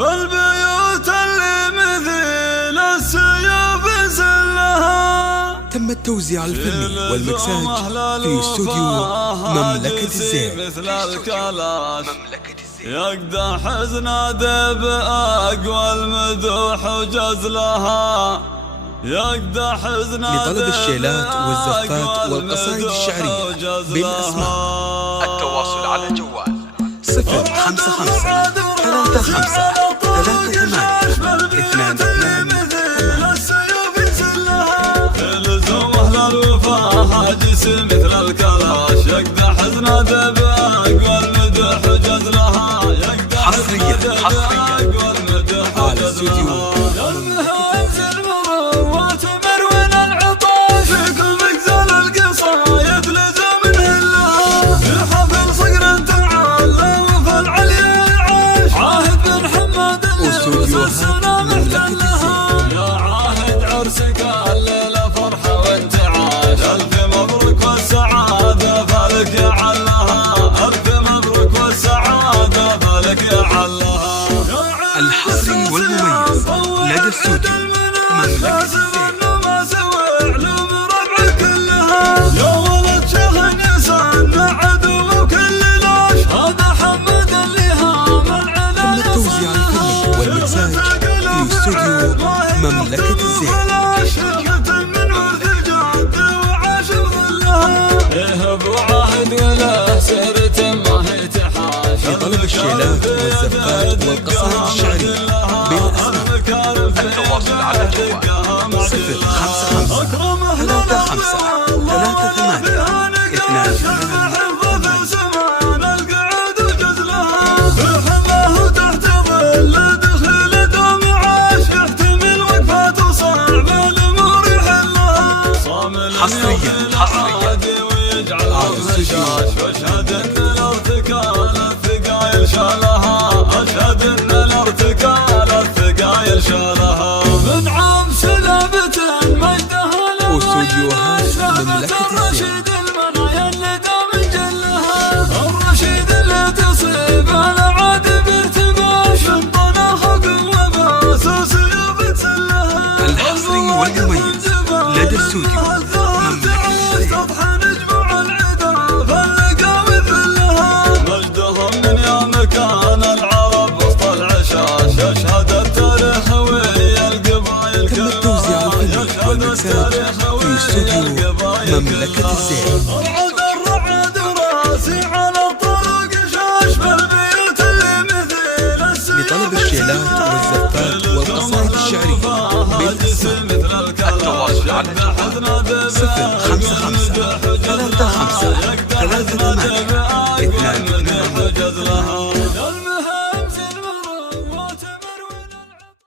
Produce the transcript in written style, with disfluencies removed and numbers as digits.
بالبيوت اللي مثل السيوف زلها. تم التوزيع الفني والمكساج في استوديو مملكة الزين. مثل الكلاش يقدح حزن دب أقوى المدوح وجزلها. يقدح حزن لطلب الشيلات والزفات والقصائد الشعرية بالأسماء التواصل على الجوال 055 35 حاجس مثل الكلاش يقدح حزن دب أقوى المدوح وجزلها. حصريا على استوديو عرسك الليلة فرحة وانتعاش. ألف مبروك والسعادة فالك يا علها. ألف مبروك والسعادة فالك يا علها. الحصري والمميز لدى استوديو مملكة الزين. ما سوى علوم ربع كلها. يا ولد شيخ نسان عدو كل لاش. هذا حمد اللي هام العلا. تم التوزيع الفني والمكساج في استوديو مملكة الزين. لطلب الشيلات والزفات والقصائد الشعرية بالأسماء التواصل على الجوال 055 35 حصريا على استوديو. واشهد ان الارتكال الثقايل شالها. اشهد ان الارتكال الثقايل شالها. من عام سلامة مجدها واستوديوهات مملكة الزين. المنايا اللي دام جلها. الرشيد اللي تصيب على عاد بارتباش. من طناها قوة باسوس بتسلها. الحصري والمميز لدى استوديو مملكة الزين. كان العرب وسط العشاش. يشهد التاريخ ويا القبايل. تم التوزيع الفني والمكساج في استوديو مملكة الزين. الرعد راسي على الطرق شاش. بالبيوت اللي مثل لطلب الشيلات والزفات والقصائد الشعرية بالأسماء التواصل على الجوال 055